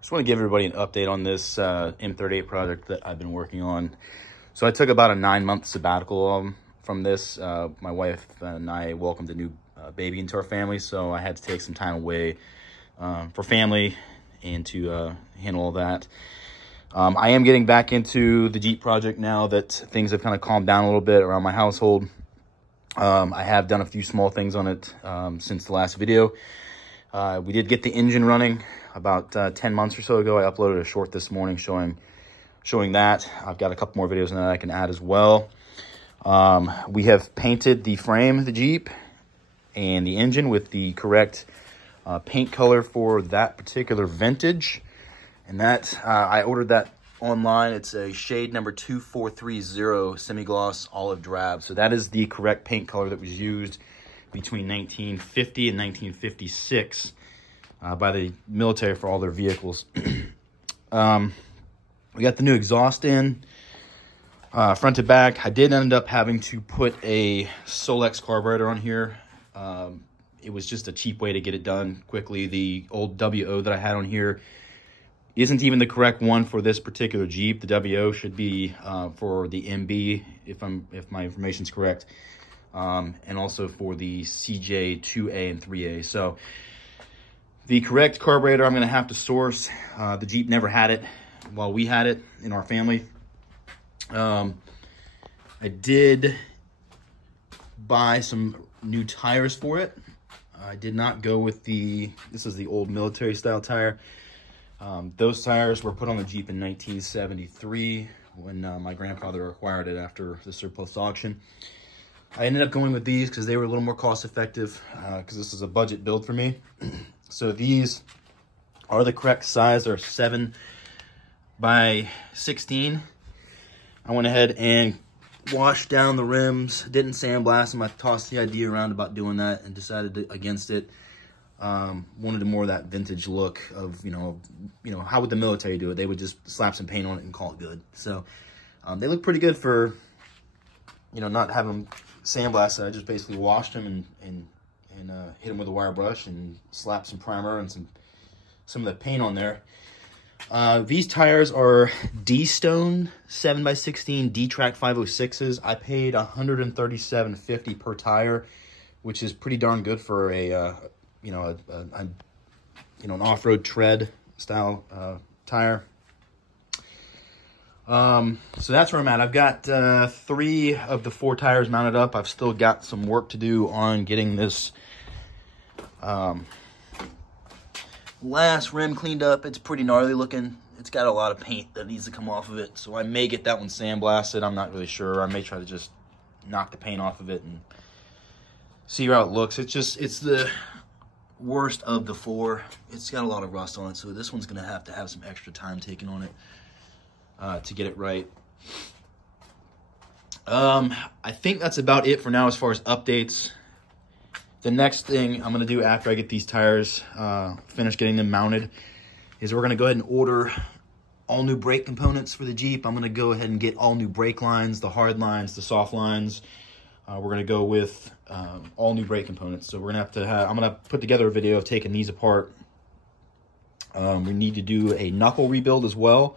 Just want to give everybody an update on this M38 project that I've been working on. So I took about a 9-month sabbatical from this. My wife and I welcomed a new baby into our family, so I had to take some time away for family and to handle all that. I am getting back into the Jeep project now that things have kind of calmed down a little bit around my household. I have done a few small things on it since the last video. We did get the engine running about 10 months or so ago. I uploaded a short this morning showing that. I've got a couple more videos on that I can add as well. We have painted the frame of the Jeep and the engine with the correct paint color for that particular vintage. And that, I ordered that online. It's a shade number 2430 semi-gloss olive drab. So that is the correct paint color that was used between 1950 and 1956 by the military for all their vehicles. We got the new exhaust in, front to back. I did end up having to put a Solex carburetor on here. It was just a cheap way to get it done quickly. The old WO that I had on here isn't even the correct one for this particular Jeep. The WO should be for the MB, if my information's correct, and also for the CJ 2A and 3A. So the correct carburetor I'm going to have to source. The Jeep never had it while we had it in our family. I did buy some new tires for it. I did not go with this is the old military style tire. Those tires were put on the Jeep in 1973 when my grandfather acquired it after the surplus auction. I ended up going with these because they were a little more cost effective because this is a budget build for me. So these are the correct size. They're 7 by 16. I went ahead and washed down the rims. Didn't sandblast them. I tossed the idea around about doing that and decided against it. Wanted more of that vintage look of, you know, how would the military do it? They would just slap some paint on it and call it good. So they look pretty good for, you know, not having them sandblasted. I just basically washed them and hit them with a wire brush and slapped some primer and some of the paint on there. These tires are D-Stone 7x16 D-Track 506s. I paid $137.50 per tire, which is pretty darn good for a an off-road tread style tire. So that's where I'm at. I've got 3 of the 4 tires mounted up. I've still got some work to do on getting this last rim cleaned up. It's pretty gnarly looking. It's got a lot of paint that needs to come off of it, so I may get that one sandblasted. I'm not really sure. I may try to just knock the paint off of it and see how it looks. It's the worst of the 4. It's got a lot of rust on it, so this one's gonna have to have some extra time taken on it to get it right. I think that's about it for now as far as updates. The next thing I'm gonna do after I get these tires finished getting them mounted is we're gonna go ahead and order all new brake components for the Jeep. I'm gonna go ahead and get all new brake lines, the hard lines, the soft lines. We're gonna go with all new brake components. So we're gonna I'm gonna put together a video of taking these apart. We need to do a knuckle rebuild as well.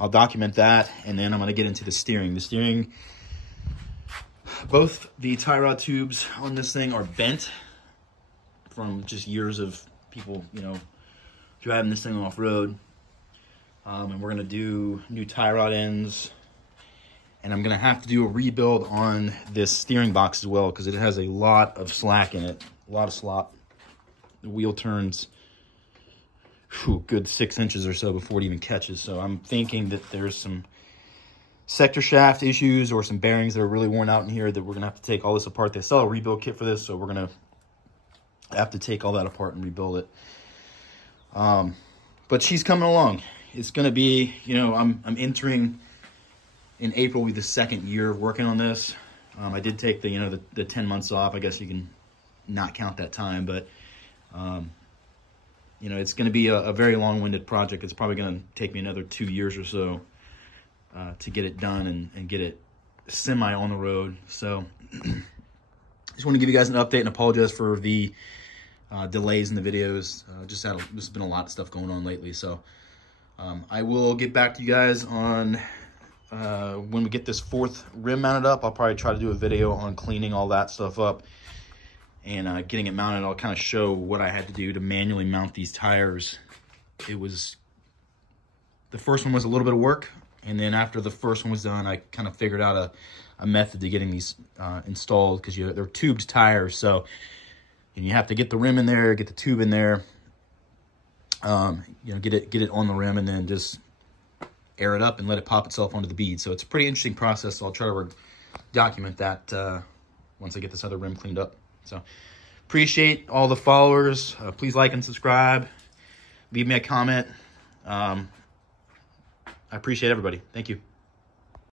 I'll document that, and then I'm gonna get into the steering. The steering, both the tie rod tubes on this thing are bent from just years of people, you know, driving this thing off road. And we're gonna do new tie rod ends. And I'm gonna have to do a rebuild on this steering box as well because it has a lot of slack in it, a lot of slop. The wheel turns good 6 inches or so before it even catches. So I'm thinking that there's some sector shaft issues or some bearings that are really worn out in here that we're gonna have to take all this apart. They sell a rebuild kit for this, so we're gonna have to take all that apart and rebuild it. But she's coming along. It's gonna be, you know, I'm entering in April will be the 2nd year of working on this. I did take the 10 months off. I guess you can not count that time, but you know, it's going to be a very long-winded project. It's probably going to take me another 2 years or so to get it done and get it semi on the road. So just want to give you guys an update and apologize for the delays in the videos. There's been a lot of stuff going on lately, so I will get back to you guys on when we get this fourth rim mounted up. I'll probably try to do a video on cleaning all that stuff up and getting it mounted. I'll kind of show what I had to do to manually mount these tires. The first one was a little bit of work, and then after the first one was done, I kind of figured out a method to getting these installed, because they're tubed tires, so you have to get the rim in there, get the tube in there, get it on the rim, and then just air it up and let it pop itself onto the bead. So it's a pretty interesting process. So I'll try to document that once I get this other rim cleaned up. So appreciate all the followers. Please like and subscribe. Leave me a comment. I appreciate everybody. Thank you.